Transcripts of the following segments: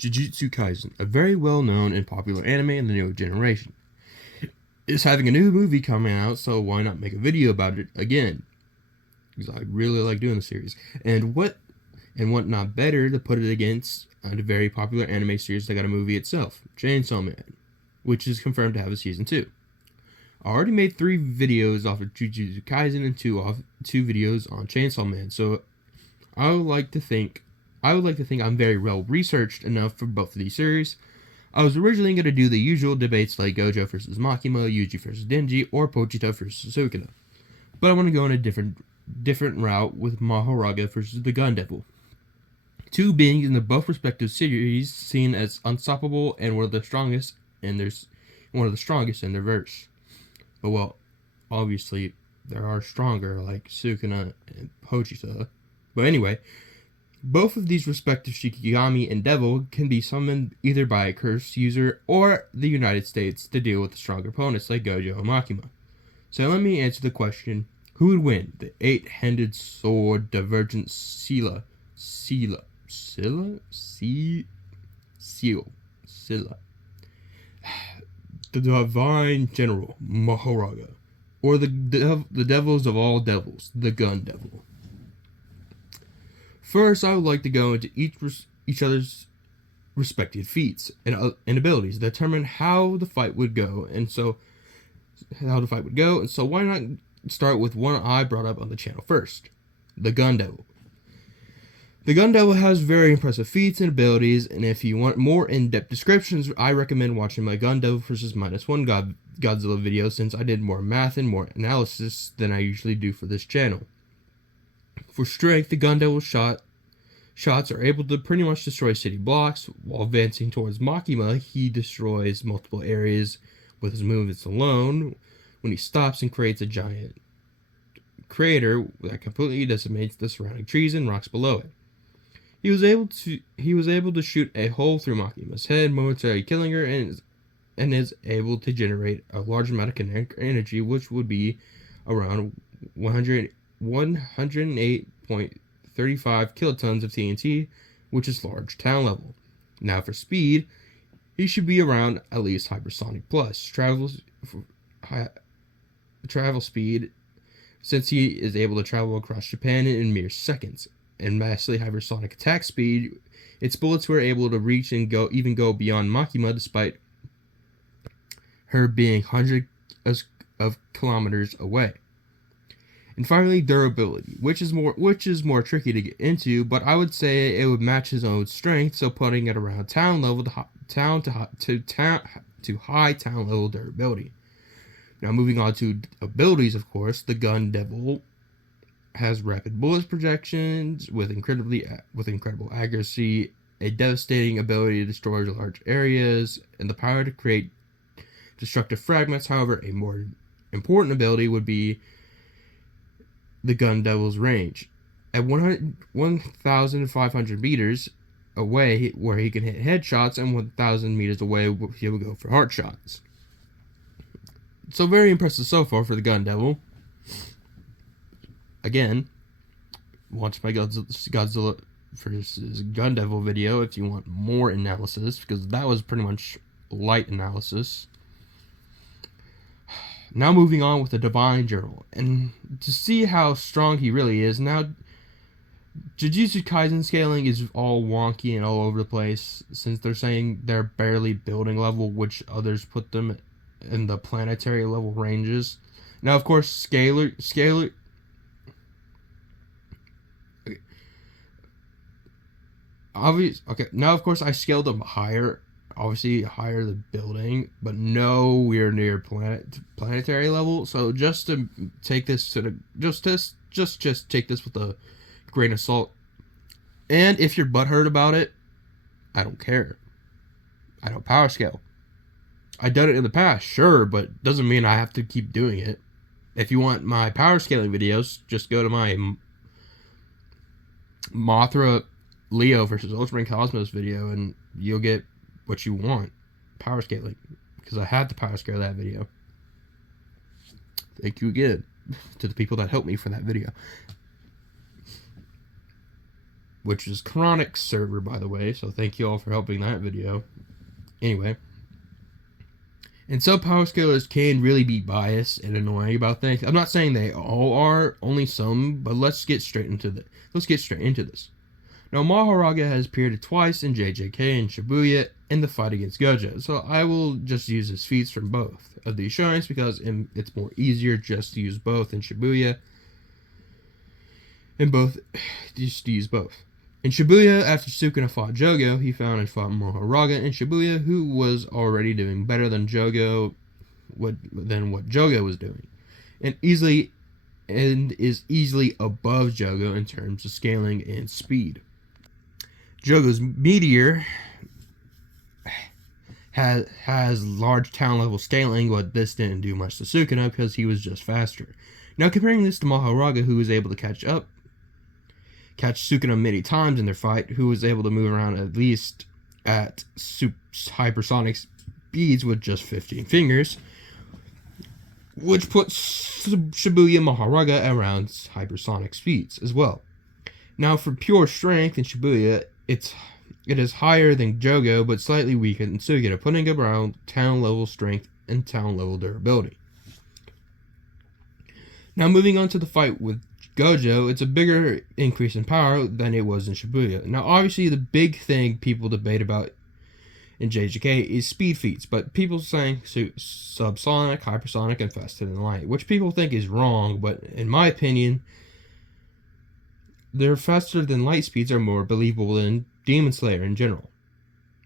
Jujutsu Kaisen, a very well-known and popular anime in the new generation, is having a new movie coming out, so why not make a video about it again? Because I really like doing the series. And what not better to put it against a very popular anime series that got a movie itself, Chainsaw Man, which is confirmed to have a season 2. I already made 3 videos off of Jujutsu Kaisen and 2 videos on Chainsaw Man, so I would like to think I'm very well researched enough for both of these series. I was originally going to do the usual debates like Gojo versus Makima, Yuji versus Denji, or Pochita versus Sukuna, but I want to go in a different route with Mahoraga versus the Gun Devil. 2 beings in the both respective series seen as unstoppable and one of the strongest in their verse. But well, obviously there are stronger like Sukuna and Pochita. But anyway, both of these respective Shikigami and Devil can be summoned either by a cursed user or the United States to deal with the stronger opponents like Gojo and Makima. So let me answer the question, who would win? The 8-handed sword divergent Scylla. The divine general, Mahoraga. Or the devils of all devils, the Gun Devil. First, I would like to go into each other's respective feats and abilities, determine how the fight would go, and so why not start with one I brought up on the channel first, the Gun Devil. The Gun Devil has very impressive feats and abilities, and if you want more in-depth descriptions, I recommend watching my Gun Devil vs. -1 Godzilla video, since I did more math and more analysis than I usually do for this channel. For strength, the Gun Devil shots are able to pretty much destroy city blocks. While advancing towards Makima, he destroys multiple areas with his movements alone when he stops and creates a giant crater that completely decimates the surrounding trees and rocks below it. He was able to shoot a hole through Makima's head, momentarily killing her, and is able to generate a large amount of kinetic energy, which would be around 108.35 kilotons of TNT, which is large town level. Now for speed, he should be around at least hypersonic plus travel speed, since he is able to travel across Japan in mere seconds. And vastly hypersonic attack speed, its bullets were able to reach and go beyond Makima, despite her being hundreds of kilometers away. And finally, durability, which is more tricky to get into, but I would say it would match his own strength, so putting it around town level to high town level durability. Now moving on to abilities, of course, the Gun Devil has rapid bullet projections with incredible accuracy, a devastating ability to destroy large areas, and the power to create destructive fragments. However, a more important ability would be the Gun Devil's range. At 1,500 meters away, where he can hit headshots, and 1,000 meters away, he will go for heart shots. So very impressive so far for the Gun Devil. Again, watch my Godzilla vs. Gun Devil video if you want more analysis, because that was pretty much light analysis. Now moving on with the Divine General, and to see how strong he really is. Now, Jujutsu Kaisen scaling is all wonky and all over the place, since they're saying they're barely building level, which others put them in the planetary level ranges. Now, of course, scalar. Now, of course, I scaled them higher. Obviously, higher the building, but nowhere near planetary level. So just to take this just take this with a grain of salt. And if you're butthurt about it, I don't care. I don't power scale. I've done it in the past, sure, but doesn't mean I have to keep doing it. If you want my power scaling videos, just go to my Mothra Leo versus Ultraman Cosmos video, and you'll get what you want, power scaling, because I had to power scale that video. Thank you again to the people that helped me for that video. which is Chronic server, by the way, so thank you all for helping that video. Anyway, and some power scalers can really be biased and annoying about things. I'm not saying they all are, only some, but let's get straight into this. Now, Mahoraga has appeared twice in JJK and Shibuya in the fight against Gojo, so I will just use his feats from both of these showings because it's more easier just to use both in Shibuya. Just to use both. In Shibuya, after Sukuna fought Jogo, he found and fought Mahoraga in Shibuya, who was already doing better than what Jogo was doing, and is easily above Jogo in terms of scaling and speed. Jogo's Meteor has large town level scaling, but this didn't do much to Sukuna because he was just faster. Now comparing this to Mahoraga, who was able to catch Sukuna many times in their fight, who was able to move around at least at hypersonic speeds with just 15 fingers, which puts Shibuya Mahoraga around hypersonic speeds as well. Now for pure strength in Shibuya, it is higher than Jogo, but slightly weaker than Sukuna, putting it around town level strength and town level durability. Now moving on to the fight with Gojo, it's a bigger increase in power than it was in Shibuya. Now obviously the big thing people debate about in JJK is speed feats, but people saying subsonic, hypersonic, and faster than light, which people think is wrong, but in my opinion, their faster than light speeds are more believable than Demon Slayer in general.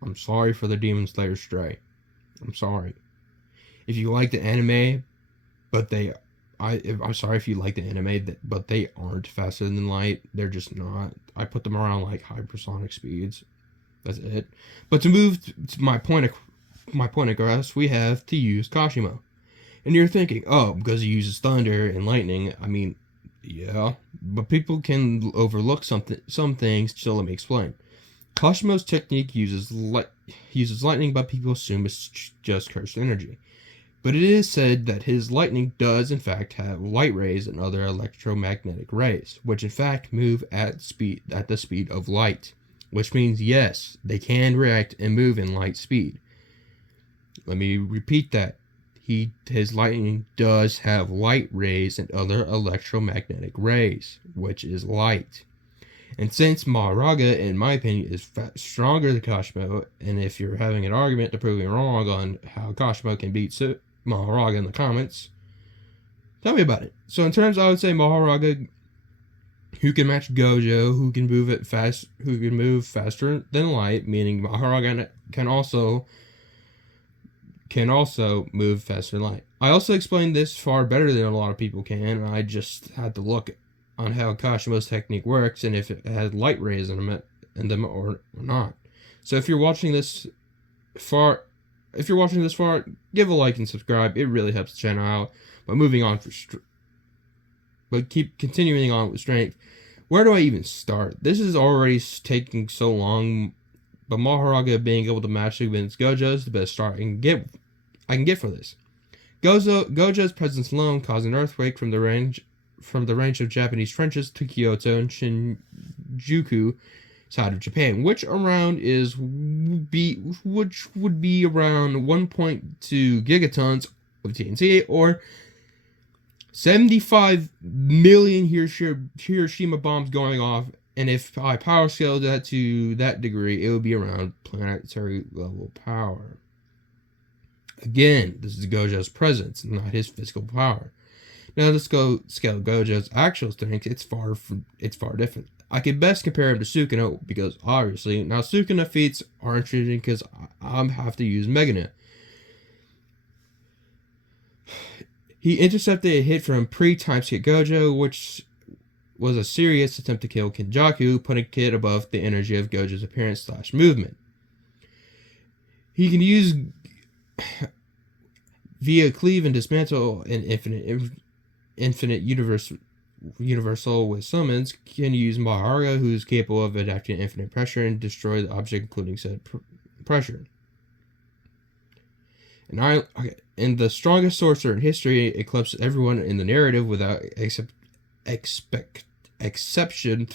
I'm sorry for the Demon Slayer stray. I'm sorry. If you like the anime, I'm sorry if you like the anime, but they aren't faster than light. They're just not. I put them around like hypersonic speeds. That's it. But to move to my point across, we have to use Kashimo. And you're thinking, oh, because he uses thunder and lightning. I mean, yeah, but people can overlook some things, so let me explain. Kashimo's technique uses lightning, but people assume it's just cursed energy. But it is said that his lightning does in fact have light rays and other electromagnetic rays, which in fact move at the speed of light. Which means, yes, they can react and move in light speed. Let me repeat that. His lightning does have light rays and other electromagnetic rays, which is light. And since Mahoraga, in my opinion, is stronger than Kashimo, and if you're having an argument to prove me wrong on how Kashimo can beat Mahoraga in the comments, tell me about it. So in terms, I would say Mahoraga, who can match Gojo, who can move faster than light, meaning Mahoraga can also move faster than light. I also explained this far better than a lot of people can. I just had to look on how Kashimo's technique works and if it had light rays in them or not. So if you're watching this far, give a like and subscribe. It really helps the channel out. But keep continuing on with strength. Where do I even start? This is already taking so long, but Mahoraga being able to match against Gojo is the best start I can get for this. Gojo's presence alone caused an earthquake from the range of Japanese trenches to Kyoto and Shinjuku side of Japan, which would be around 1.2 gigatons of TNT, or 75 million Hiroshima bombs going off, and if I power scaled that to that degree, it would be around planetary level power. Again, this is Gojo's presence, not his physical power. Now let's go scale Gojo's actual strength. It's far different. I could best compare him to Sukuna because obviously now Sukuna feats are interesting because I have to use Megane. He intercepted a hit from pre-time skip Gojo, which was a serious attempt to kill Kenjaku, putting Kid above the energy of Gojo's appearance / movement. He can use via cleave and dismantle an infinite universal with summons. Can use Mahoraga, who is capable of adapting to infinite pressure and destroy the object, including said pressure. And the strongest sorcerer in history eclipses everyone in the narrative without exception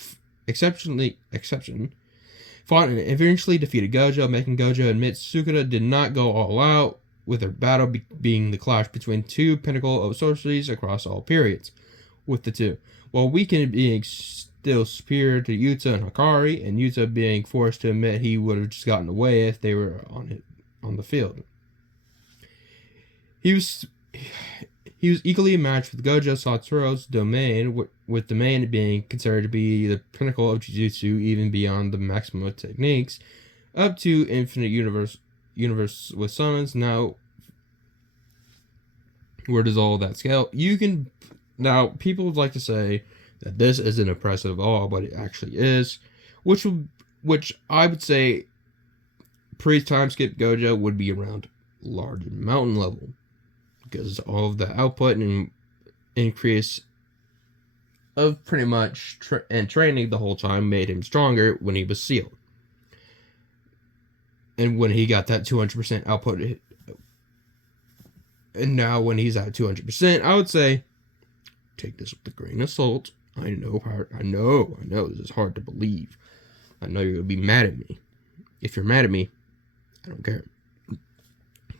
fought and eventually defeated Gojo, making Gojo admit Sukuna did not go all out, with their battle being the clash between two pinnacle of sorceries across all periods, with the two. While weakened being still superior to Yuta and Hikari, and Yuta being forced to admit he would have just gotten away if they were on the field. He was equally matched with Gojo Satoru's domain, with domain being considered to be the pinnacle of Jujutsu, even beyond the maximum of techniques, up to infinite universe with summons. Now, where does all that scale? Now, people would like to say that this isn't impressive at all, but it actually is, which I would say pre-time skip Gojo would be around large mountain level, because all of the output and increase of pretty much training the whole time made him stronger when he was sealed. And when he got that 200% output, and now when he's at 200%, I would say, take this with a grain of salt. I know, this is hard to believe. I know you're going to be mad at me. If you're mad at me, I don't care.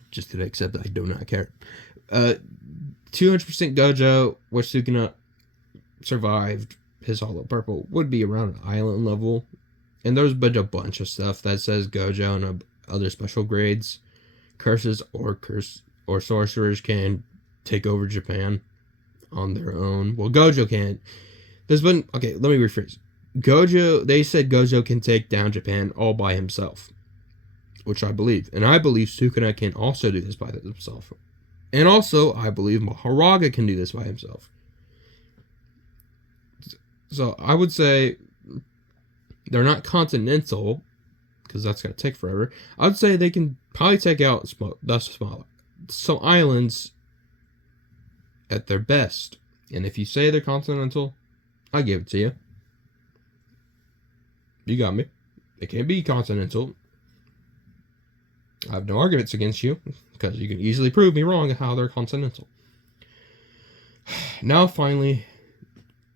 Just to accept that I do not care. 200% Gojo, which Sukuna survived his Hollow Purple, would be around an island level. And there's been a bunch of stuff that says Gojo and other special grades, curses or sorcerers can take over Japan on their own. Well, Gojo can't. Let me rephrase. They said Gojo can take down Japan all by himself, which I believe. And I believe Sukuna can also do this by himself. And also, I believe Mahoraga can do this by himself. So, I would say they're not continental, because that's going to take forever. I would say they can probably take out some islands at their best. And if you say they're continental, I give it to you. You got me. It can be continental. I have no arguments against you, because you can easily prove me wrong how they're continental. Now, finally,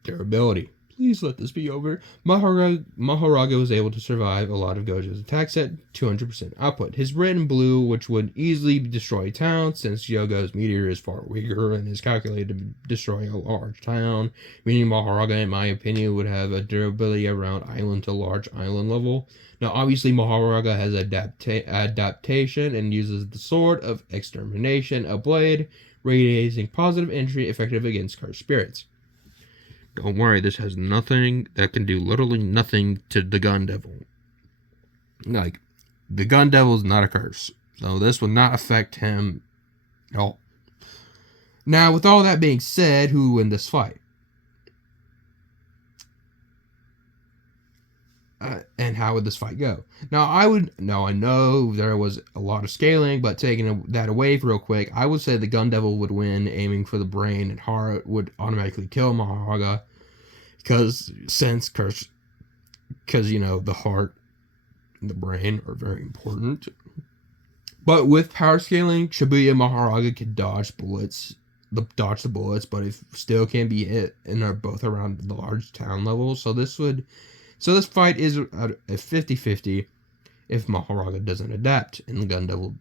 durability. Please let this be over. Mahoraga was able to survive a lot of Gojo's attacks at 200% output. His red and blue, which would easily destroy towns, since Yogo's meteor is far weaker and is calculated to destroy a large town, meaning Mahoraga, in my opinion, would have a durability around island to large island level. Now, obviously, Mahoraga has adaptation and uses the Sword of Extermination, a blade radiating positive energy effective against cursed spirits. Don't worry, this has nothing that can do literally nothing to the Gun Devil. Like, the Gun Devil is not a curse, so this will not affect him at all. Now, with all that being said, who will win this fight? And how would this fight go? Now, I know there was a lot of scaling, but taking that away real quick, I would say the Gun Devil would win, aiming for the brain, and heart would automatically kill Mahoraga, because the heart and the brain are very important. But with power scaling, Shibuya and Mahoraga can dodge the bullets, but it still can be hit, and are both around the large town level. So this fight is a 50-50 if Mahoraga doesn't adapt in the Gun Devil.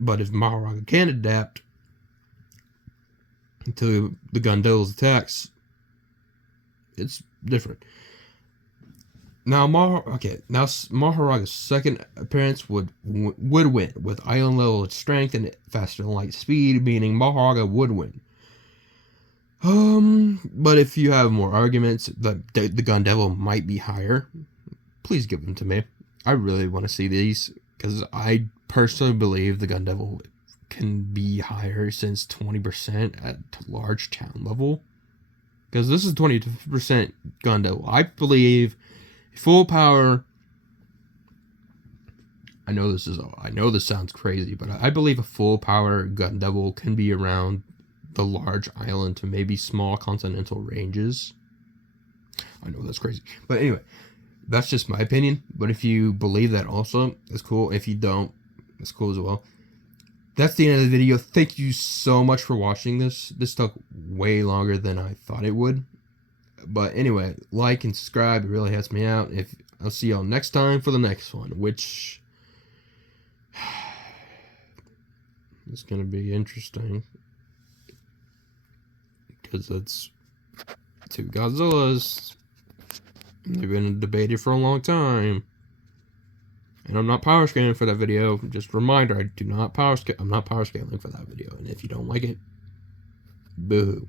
But if Mahoraga can adapt to the Gun Devil's attacks, it's different. Now, Mahoraga's second appearance would win with island level strength and faster than light speed, meaning Mahoraga would win. But if you have more arguments that the Gun Devil might be higher, please give them to me. I really want to see these, because I personally believe the Gun Devil can be higher, since 20% at large town level. Because this is 20% Gun Devil. I believe full power. I know this sounds crazy, but I believe a full power Gun Devil can be around the large island to maybe small continental ranges. I know that's crazy, but anyway, that's just my opinion. But if you believe that also, that's cool. If you don't, that's cool as well. That's the end of the video. Thank you so much for watching this. This took way longer than I thought it would. But anyway, like and subscribe. It really helps me out. I'll see y'all next time for the next one, which is going to be interesting. Because it's 2 Godzillas. They've been debated for a long time. And I'm not power scaling for that video. Just a reminder, I'm not power scaling for that video. And if you don't like it, boo.